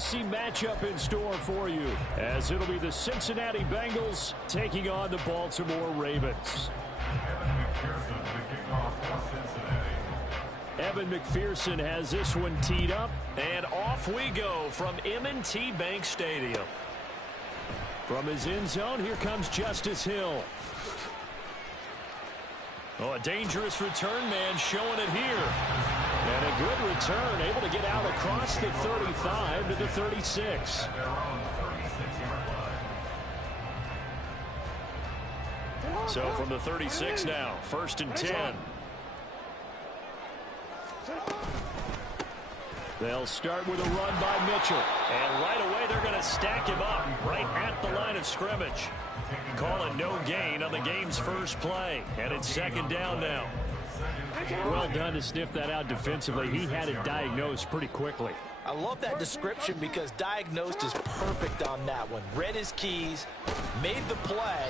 must-see matchup in store for you, as it'll be the Cincinnati Bengals taking on the Baltimore Ravens. Evan McPherson has this one teed up. And off we go from M&T Bank Stadium. From his end zone, here comes Justice Hill. Oh, a dangerous return man showing it here. And a good return, able to get out across the 35 to the 36. So from the 36 now, 1st and 10. They'll start with a run by Mitchell. And right away they're going to stack him up right at the line of scrimmage. Calling no gain on the game's first play. And it's 2nd down now. Well done to sniff that out defensively. He had it diagnosed pretty quickly. I love that description because diagnosed is perfect on that one. Read his keys, made the play,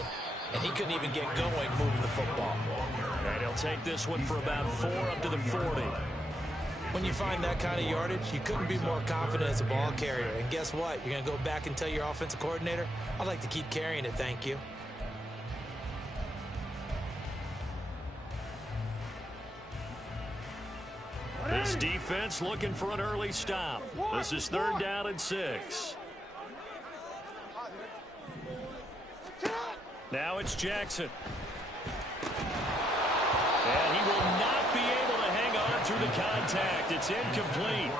and he couldn't even get going moving the football. And he'll take this one for about 4 up to the 40. When you find that kind of yardage, you couldn't be more confident as a ball carrier. And guess what? You're going to go back and tell your offensive coordinator, I'd like to keep carrying it, thank you. This defense looking for an early stop. This is 3rd down and 6. Now it's Jackson. And he will not be able to hang on through the contact. It's incomplete.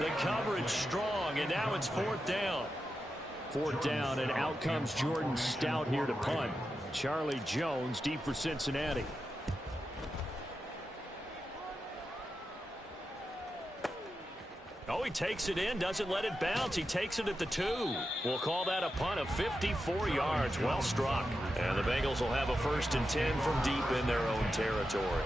The coverage strong, and now it's 4th down. 4th down, and out comes Jordan Stout here to punt. Charlie Jones deep for Cincinnati. Oh, he takes it in, doesn't let it bounce. He takes it at the 2. We'll call that a punt of 54 yards. Well struck. And the Bengals will have a 1st and 10 from deep in their own territory.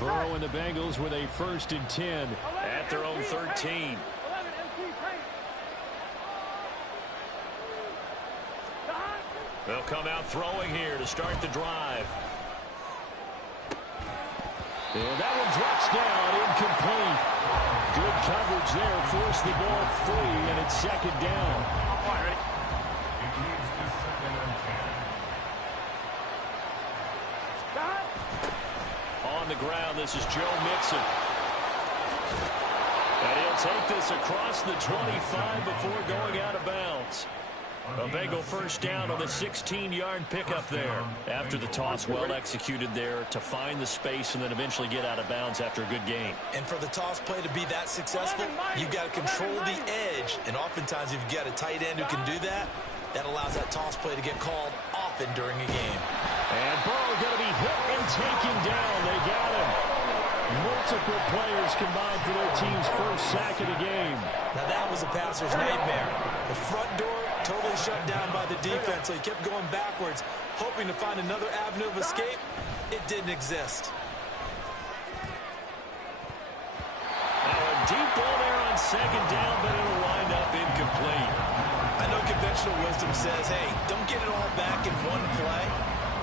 Burrow and the Bengals with a 1st and 10 at their own 13. They'll come out throwing here to start the drive. And that one drops down, incomplete. Good coverage there, forced the ball free, and it's 2nd down. On the ground, this is Joe Mixon. And he'll take this across the 25 before going out of bounds. A Bengal 1st down on the 16-yard pickup there. After the toss, well executed there to find the space and then eventually get out of bounds after a good gain. And for the toss play to be that successful, you've got to control the edge. And oftentimes, if you've got a tight end who can do that, that allows that toss play to get called often during a game. And Burrow going to be hit and taken down. They got him. Multiple players combined for their team's 1st sack of the game. Now that was a passer's nightmare. The front door totally shut down by the defense, so he kept going backwards, hoping to find another avenue of escape. It didn't exist. Now a deep ball there on 2nd down, but it'll wind up incomplete. I know conventional wisdom says, hey, don't get it all back in one play,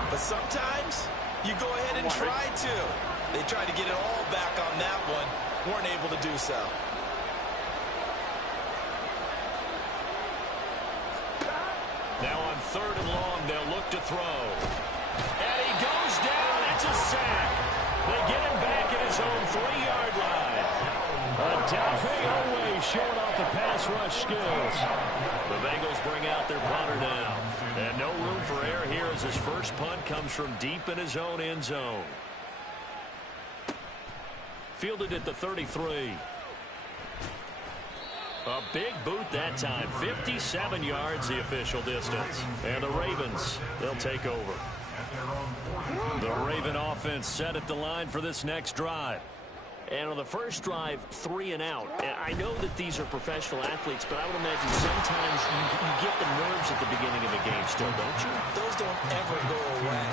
but sometimes you go ahead and try to. They tried to get it all back on that one, weren't able to do so. Now on 3rd and long, they'll look to throw. And he goes down. It's a sack. They get him back at his own 3-yard line. Dafe Oweh showing off the pass rush skills. The Bengals bring out their punter now. And no room for error here as his first punt comes from deep in his own end zone. Fielded at the 33. A big boot that time. 57 yards the official distance. And the Ravens, they'll take over. The Raven offense set at the line for this next drive. And on the first drive, 3 and out. I know that these are professional athletes, but I would imagine sometimes you get the nerves at the beginning of a game still, don't you? Those don't ever go away.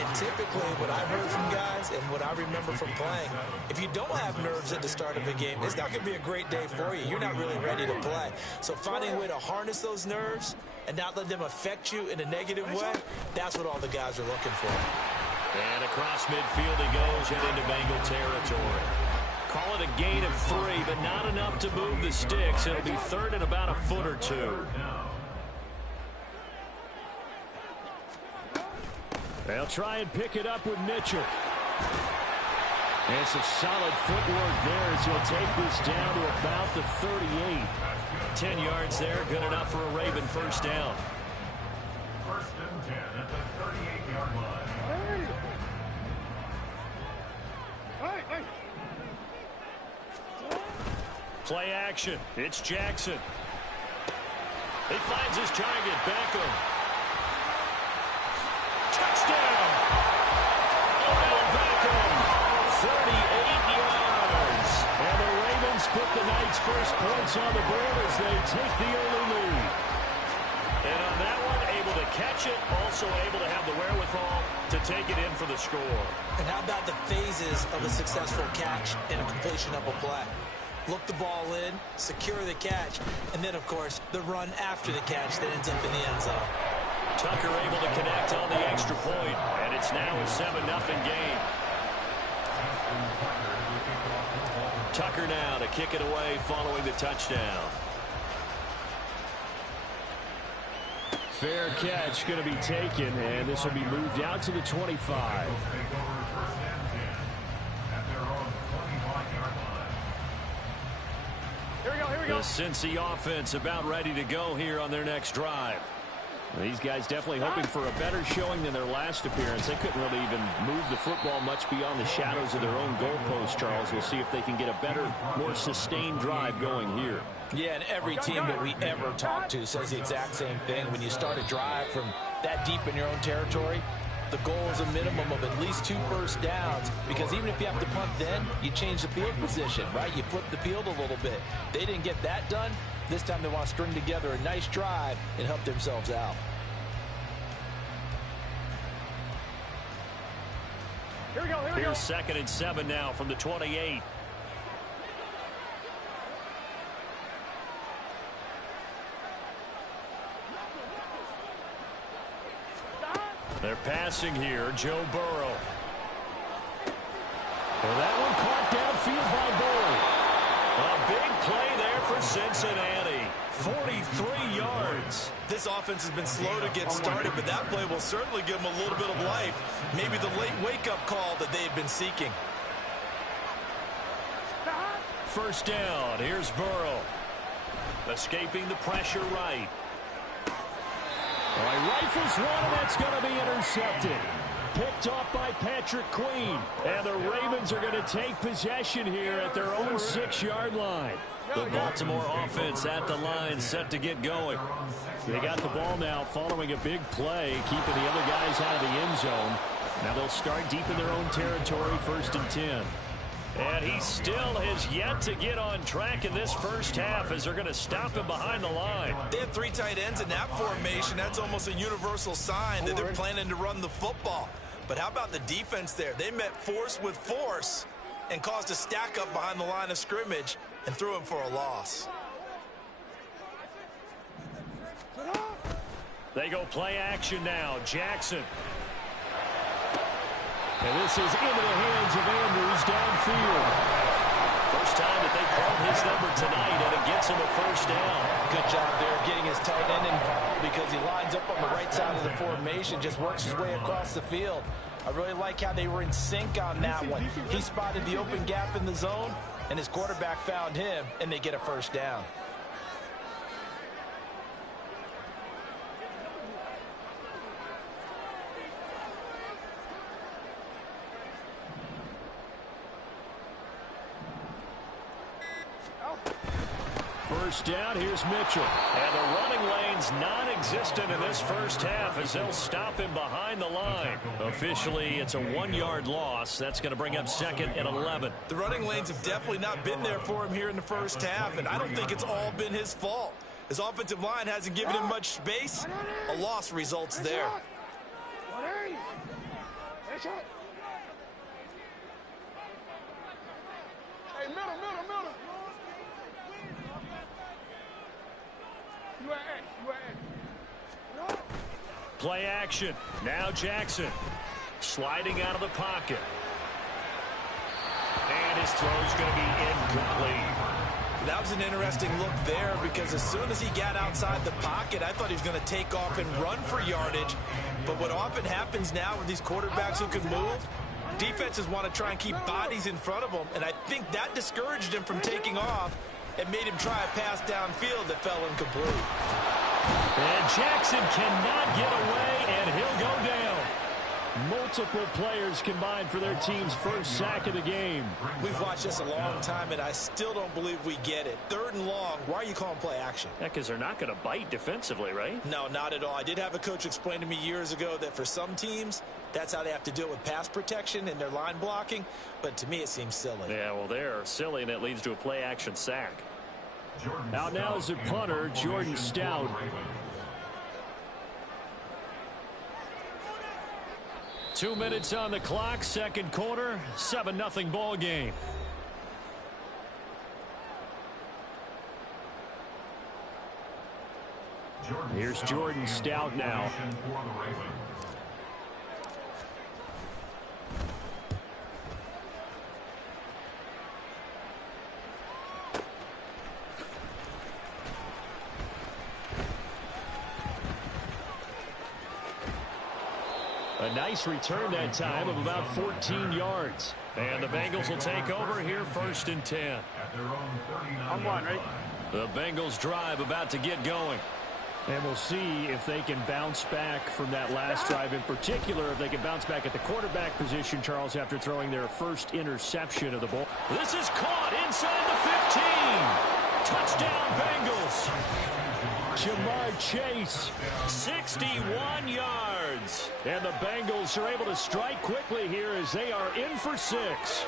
And typically what I've heard from guys and what I remember from playing, if you don't have nerves at the start of a game, it's not going to be a great day for you. You're not really ready to play. So finding a way to harness those nerves and not let them affect you in a negative way, that's what all the guys are looking for. And across midfield he goes and into Bengal territory. Call it a gain of 3, but not enough to move the sticks. It'll be third and about a foot or two. They'll try and pick it up with Mitchell. And some solid footwork there as he'll take this down to about the 38. 10 yards there, good enough for a Raven first down. First and 10 at the 38-yard line. Play action. It's Jackson. He finds his target, Beckham. Touchdown! Odell Beckham, 38 yards. And the Ravens put the Knights' first points on the board as they take the early lead. And on that one, able to catch it, also able to have the wherewithal to take it in for the score. And how about the phases of a successful catch and a completion of a play? Look the ball in, secure the catch, and then, of course, the run after the catch that ends up in the end zone. Tucker able to connect on the extra point, and it's now a 7-0 game. Tucker now to kick it away following the touchdown. Fair catch going to be taken, and this will be moved out to the 25. The Cincy offense about ready to go here on their next drive. These guys definitely hoping for a better showing than their last appearance. They couldn't really even move the football much beyond the shadows of their own goalpost, Charles. We'll see if they can get a better, more sustained drive going here. Yeah, and every team that we ever talk to says the exact same thing. When you start a drive from that deep in your own territory, the goal is a minimum of at least 2 first downs, because even if you have to punt then, you change the field position, right? You flip the field a little bit. They didn't get that done. This time they want to string together a nice drive and help themselves out. Here's 2nd and 7 now from the 28. They're passing here, Joe Burrow. Well, that one caught downfield by Boyd. A big play there for Cincinnati. 43 yards. This offense has been slow to get started, but that play will certainly give them a little bit of life. Maybe the late wake-up call that they had been seeking. First down. Here's Burrow. Escaping the pressure right. All right, rifles one, and that's going to be intercepted. Picked off by Patrick Queen. And the Ravens are going to take possession here at their own 6-yard line. The Baltimore offense at the line, set to get going. They got the ball now following a big play, keeping the other guys out of the end zone. Now they'll start deep in their own territory, 1st and 10. And he still has yet to get on track in this first half as they're going to stop him behind the line. They have 3 tight ends in that formation. That's almost a universal sign that they're planning to run the football. But how about the defense there? They met force with force and caused a stack up behind the line of scrimmage and threw him for a loss. They go play action now. Jackson. And this is into the hands of Andrews downfield. First time that they called his number tonight, and it gets him a first down. Good job there getting his tight end involved, because he lines up on the right side of the formation, just works his way across the field. I really like how they were in sync on that one. He spotted the open gap in the zone, and his quarterback found him, and they get a first down. First down, here's Mitchell. And the running lane's non-existent in this first half as they'll stop him behind the line. Officially, it's a 1-yard loss. That's going to bring up 2nd and 11. The running lanes have definitely not been there for him here in the first half, and I don't think it's all been his fault. His offensive line hasn't given him much space. A loss results there. Hey, middle. Play action. Now Jackson. sliding out of the pocket. And his throw's going to be incomplete. That was an interesting look there because as soon as he got outside the pocket, I thought he was going to take off and run for yardage. But what often happens now with these quarterbacks who can move, defenses want to try and keep bodies in front of them, and I think that discouraged him from taking off and made him try a pass downfield that fell incomplete. And Jackson cannot get away, and he'll go down. Multiple players combined for their team's first sack of the game. We've watched this a long time, and I still don't believe we get it. 3rd and long, why are you calling play action? Yeah, because they're not going to bite defensively, right? No, not at all. I did have a coach explain to me years ago that for some teams, that's how they have to deal with pass protection and their line blocking. But to me, it seems silly. Yeah, well, they're silly, and it leads to a play action sack. Out now is a punter, Jordan Stout. 2 minutes on the clock, second quarter, 7-0 ball game. Here's Jordan Stout now. A nice return that time of about 14 yards. And the Bengals will take over here, 1st and 10. I'm one, right? The Bengals drive about to get going. And we'll see if they can bounce back from that last drive, in particular if they can bounce back at the quarterback position, Charles, after throwing their first interception of the ball. This is caught inside the 15. Touchdown Bengals. Jamar Chase, 61 yards. and the Bengals are able to strike quickly here as they are in for 6.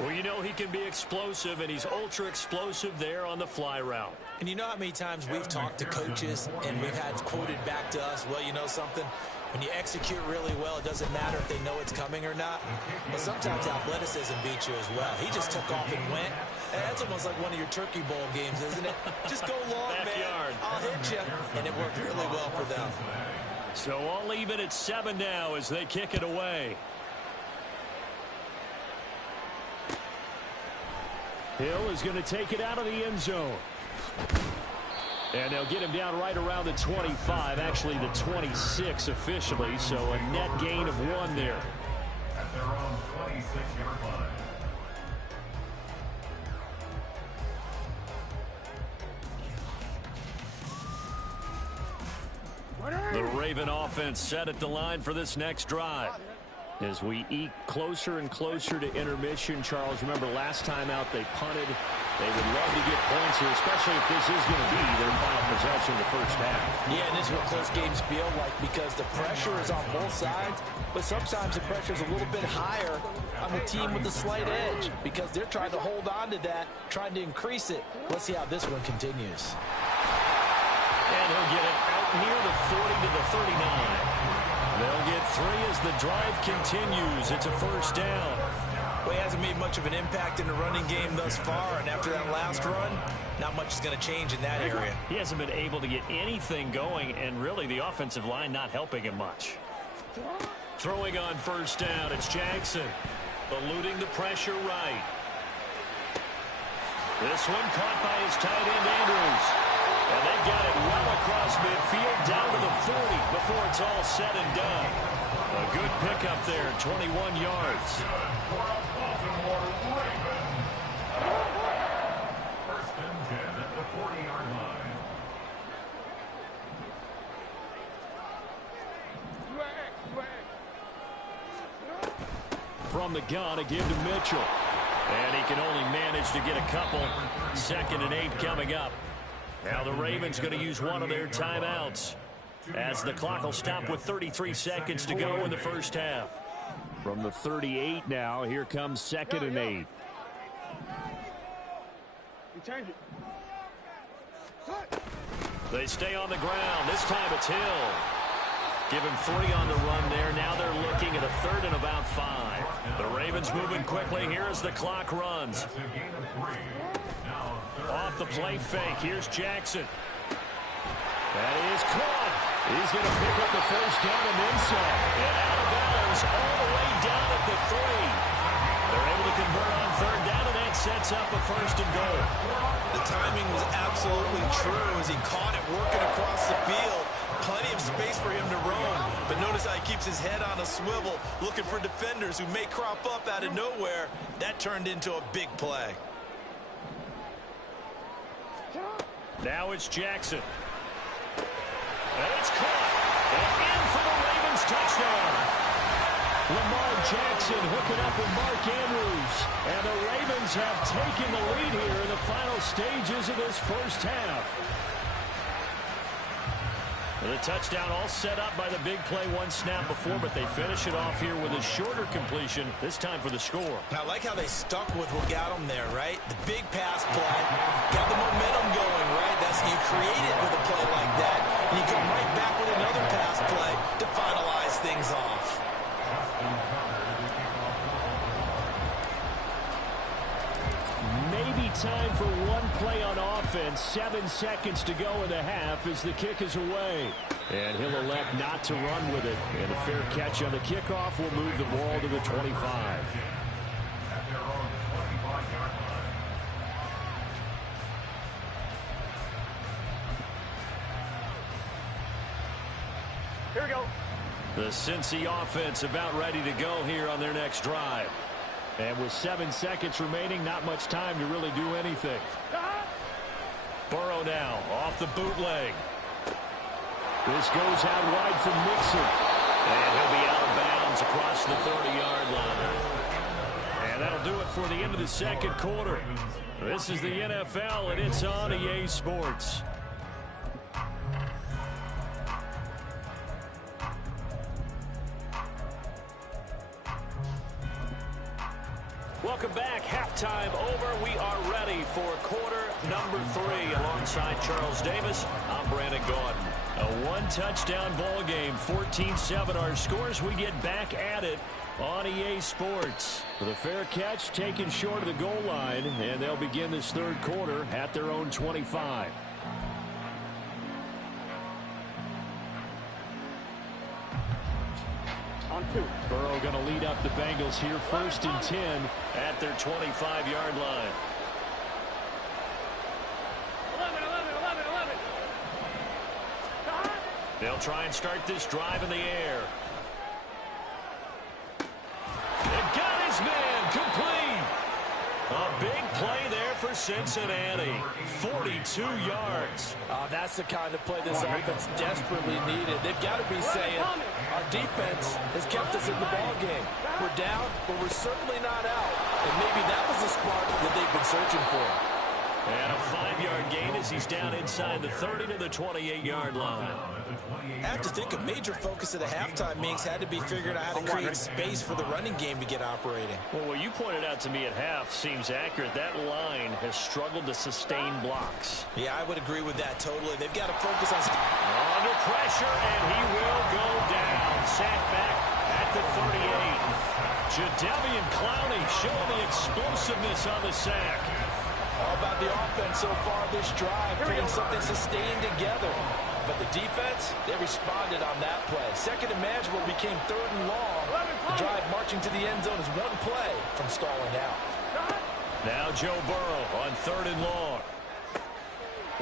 Well, you know he can be explosive, and he's ultra explosive there on the fly route. And you know how many times we've talked to coaches and we've had quoted back to us, well, you know something? When you execute really well, it doesn't matter if they know it's coming or not. But sometimes athleticism beats you as well. He just took off and went. And that's almost like one of your Turkey Bowl games, isn't it? Just go long, Backyard. man. I'll hit you. And it worked really well for them. So all even at 7 now as they kick it away. Hill is going to take it out of the end zone. And they'll get him down right around the 25, actually the 26 officially, so a net gain of 1 there. At their own 26-yard line. The Raven offense set at the line for this next drive. As we eke closer and closer to intermission, Charles, remember last time out they punted. They would love to get points here, especially if this is going to be their final possession of the first half. Yeah, and this is what close games feel like because the pressure is on both sides, but sometimes the pressure is a little bit higher on the team with the slight edge because they're trying to hold on to that, trying to increase it. Let's see how this one continues. And he'll get it out near the 40 to the 39. They'll get 3 as the drive continues. It's a first down. Well, he hasn't made much of an impact in the running game thus far, and after that last run, not much is going to change in that area. He hasn't been able to get anything going, and really the offensive line not helping him much. Throwing on first down, it's Jackson. Eluding the pressure right. This one caught by his tight end, Andrews. And they've got it well across midfield, down to the 40 before it's all said and done. A good pickup there, 21 yards. First and 10 at the 40-yard line. From the gun, a give to Mitchell. And he can only manage to get a couple. 2nd and 8 coming up. Now the Ravens going to use one of their timeouts as the clock will stop with 33 seconds to go in the first half. From the 38 now, here comes 2nd and 8. They stay on the ground. This time it's Hill. Give him 3 on the run there. Now they're looking at a 3rd and about 5. The Ravens moving quickly here as the clock runs. Off the play fake. Here's Jackson. That is caught. He's going to pick up the first down and then some. And out of bounds sets up a 1st and goal. The timing was absolutely true as he caught it working across the field. Plenty of space for him to roam, but notice how he keeps his head on a swivel, looking for defenders who may crop up out of nowhere. That turned into a big play. Now it's Jackson. And it's caught. And in for the Ravens touchdown. Lamar Jackson hooking up with Mark Andrews. And the Ravens have taken the lead here in the final stages of this first half. The touchdown all set up by the big play one snap before, but they finish it off here with a shorter completion, this time for the score. I like how they stuck with what got them there, right? The big pass play, got the momentum going, right? That's you create it with a play like that, and you come right back with another pass play to finalize things off. Maybe time for one play on offense. 7 seconds to go in the half as the kick is away. And he'll elect not to run with it. And a fair catch on the kickoff will move the ball to the 25. Here we go. The Cincy offense about ready to go here on their next drive. And with 7 seconds remaining, not much time to really do anything. Burrow now off the bootleg. This goes out wide from Mixon. And he'll be out of bounds across the 30-yard line. And that'll do it for the end of the second quarter. This is the NFL, and it's on EA Sports. Welcome back. Halftime over. We are ready for quarter number 3. Alongside Charles Davis, I'm Brandon Gaudin. A one-touchdown ball game, 14-7 our scores. We get back at it on EA Sports. With a fair catch taken short of the goal line, and they'll begin this third quarter at their own 25. On 2. Burrow going to lead up the Bengals here, 1st and 10 at their 25-yard line. 11. They'll try and start this drive in the air. They got his man complete. A big play there for Cincinnati. 42 yards. That's the kind of play this offense desperately needed. They've got to be saying, our defense has kept us in the ball game. We're down, but we're certainly not out. And maybe that was the spark that they've been searching for. And a 5-yard gain as he's down inside the 30 to the 28-yard line. I have to think a major focus of the halftime meetings had to be figuring out how to create space for the running game to get operating. Well, what you pointed out to me at half seems accurate. That line has struggled to sustain blocks. Yeah, I would agree with that totally. They've got to focus on... Under pressure, and he will go down. Sacked back at the 38. Jadeveon Clowney showing the explosiveness on the sack. All about the offense so far this drive, putting something sustained together. But the defense, they responded on that play. Second and manageable became 3rd and long. The drive marching to the end zone is one play from stalling out. Now Joe Burrow on 3rd and long.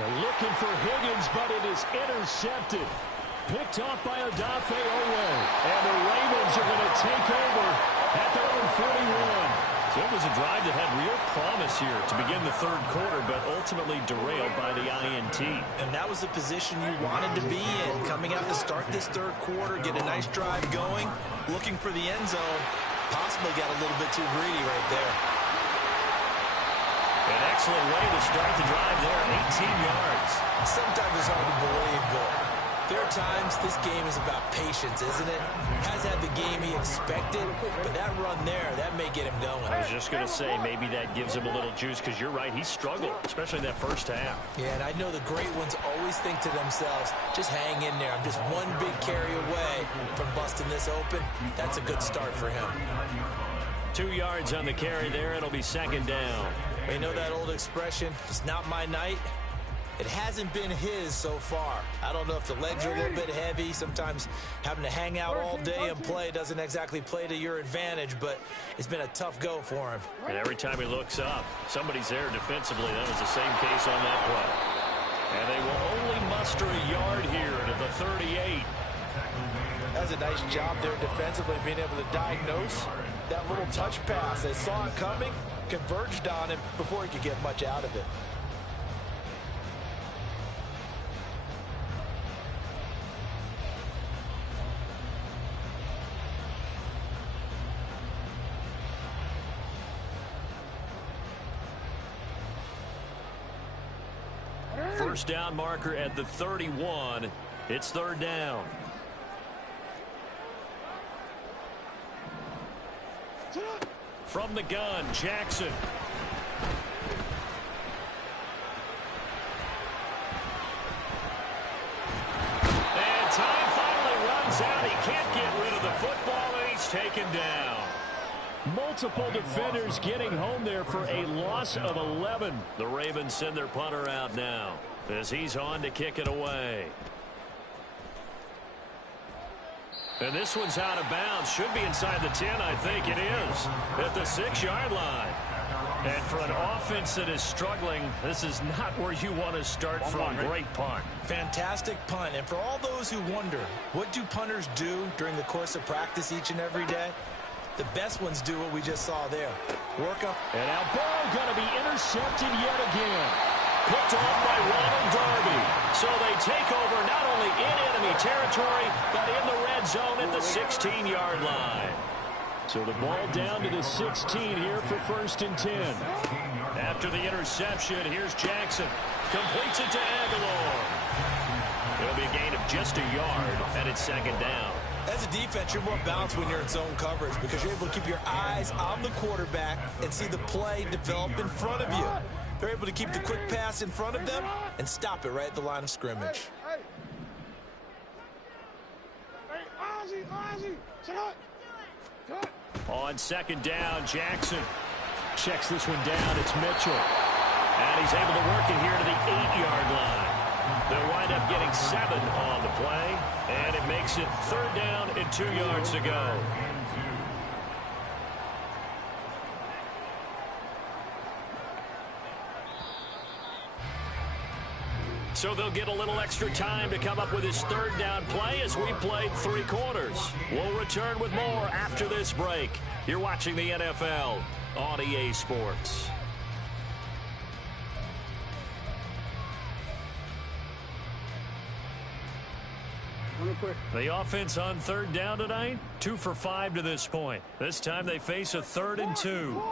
They're looking for Higgins, but it is intercepted. Picked off by Odafe Owe. And the Ravens are going to take over at their own 41. So it was a drive that had real promise here to begin the third quarter, but ultimately derailed by the INT. And that was the position you wanted to be in, coming out to start this third quarter, get a nice drive going, looking for the end zone. Possibly got a little bit too greedy right there. An excellent way to start the drive there, 18 yards. Sometimes it's hard to believe, but there are times this game is about patience, isn't it? Has had the game he expected, but that run there, that may get him going. I was just going to say, maybe that gives him a little juice, because you're right, he struggled, especially in that first half. Yeah, and I know the great ones always think to themselves, just hang in there. I'm just one big carry away from busting this open. That's a good start for him. 2 yards on the carry there. It'll be 2nd down. You know that old expression, it's not my night? It hasn't been his so far. I don't know if the legs are a little bit heavy. Sometimes having to hang out all day and play doesn't exactly play to your advantage, but it's been a tough go for him. And every time he looks up, somebody's there defensively. That was the same case on that play. And they will only muster a yard here to the 38. That's a nice job there defensively, being able to diagnose that little touch pass. They saw it coming, converged on him before he could get much out of it. First down marker at the 31. It's third down. From the gun, Jackson. And time finally runs out. He can't get rid of the football, and he's taken down. Multiple defenders getting home there for a loss of 11. The Ravens send their punter out now as he's on to kick it away. And this one's out of bounds. Should be inside the 10, I think it is. At the 6-yard line. And for an offense that is struggling, this is not where you want to start from. Great punt. Fantastic punt. And for all those who wonder, what do punters do during the course of practice each and every day? The best ones do what we just saw there. Work up. And now Burrow going to be intercepted yet again. Picked off by Ronald Darby. So they take over not only in enemy territory, but in the red zone at the 16-yard line. So the ball down to the 16 here for 1st and 10. After the interception, here's Jackson. Completes it to Aguilar. It'll be a gain of just a yard, and it's 2nd down. As a defense, you're more balanced when you're in zone coverage because you're able to keep your eyes on the quarterback and see the play develop in front of you. They're able to keep the quick pass in front of them and stop it right at the line of scrimmage. On 2nd down, Jackson checks this one down. It's Mitchell. And he's able to work it here to the 8-yard line. They'll wind up getting 7 on the play, and it makes it 3rd down and 2 yards to go. So they'll get a little extra time to come up with his 3rd down play as we played 3 quarters. We'll return with more after this break. You're watching the NFL on EA Sports. The offense on 3rd down tonight, 2 for 5 to this point. This time they face a 3rd and 2.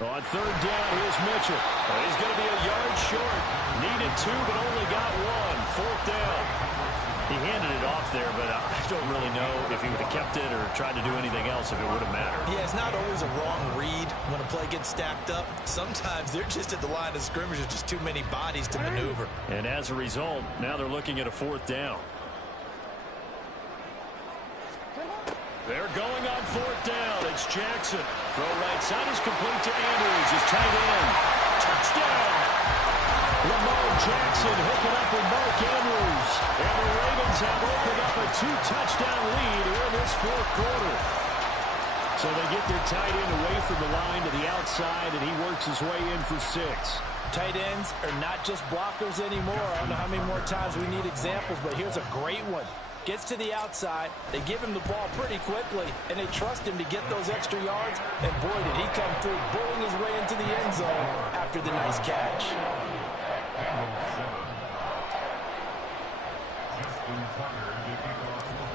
On 3rd down, here's Mitchell. He's going to be a yard short. Needed 2, but only got 1. 4th down. He handed it off there, but I don't really know if he would have kept it or tried to do anything else if it would have mattered. Yeah, it's not always a wrong read when a play gets stacked up. Sometimes they're just at the line of scrimmage. There's just too many bodies to maneuver. And as a result, now they're looking at a 4th down. They're going on 4th down. It's Jackson. Throw right side is complete to Andrews. His tight end. Touchdown. Lamar Jackson hooking up with Mark Andrews. And the Ravens have opened up a 2-touchdown lead here in this 4th quarter. So they get their tight end away from the line to the outside, and he works his way in for 6. Tight ends are not just blockers anymore. I don't know how many more times we need examples, but here's a great one. Gets to the outside, they give him the ball pretty quickly, and they trust him to get those extra yards, and boy, did he come through, bulling his way into the end zone after the nice catch.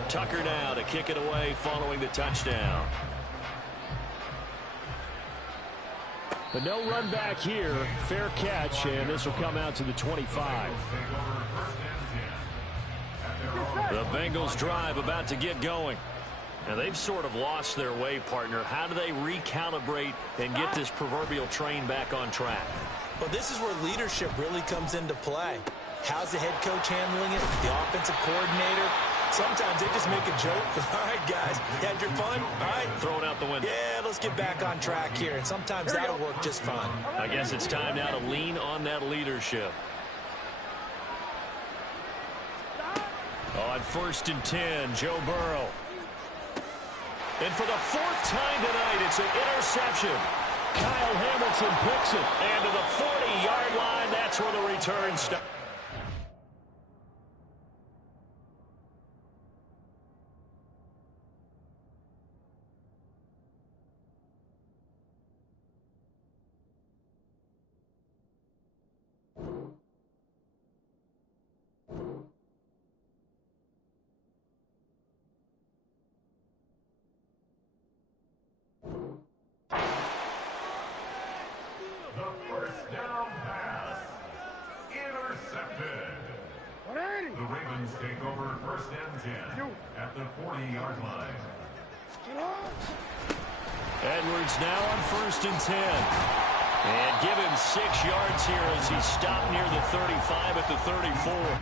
Tucker now to kick it away following the touchdown. But no run back here. Fair catch, and this will come out to the 25. The Bengals drive about to get going. And they've sort of lost their way, partner. How do they recalibrate and get this proverbial train back on track? Well, this is where leadership really comes into play. How's the head coach handling it? The offensive coordinator? Sometimes they just make a joke. All right, guys, you had your fun? All right. Throw it out the window. Yeah, let's get back on track here, and sometimes that'll work just fine. I guess it's time now to lean on that leadership. On 1st and 10, Joe Burrow. And for the 4th time tonight, it's an interception. Kyle Hamilton picks it. And to the 40-yard line, that's where the return starts. The first down pass. Intercepted. The Ravens take over 1st and 10 at the 40-yard line. Edwards now on 1st and 10. And give him 6 yards here as he stopped near the 35 at the 34.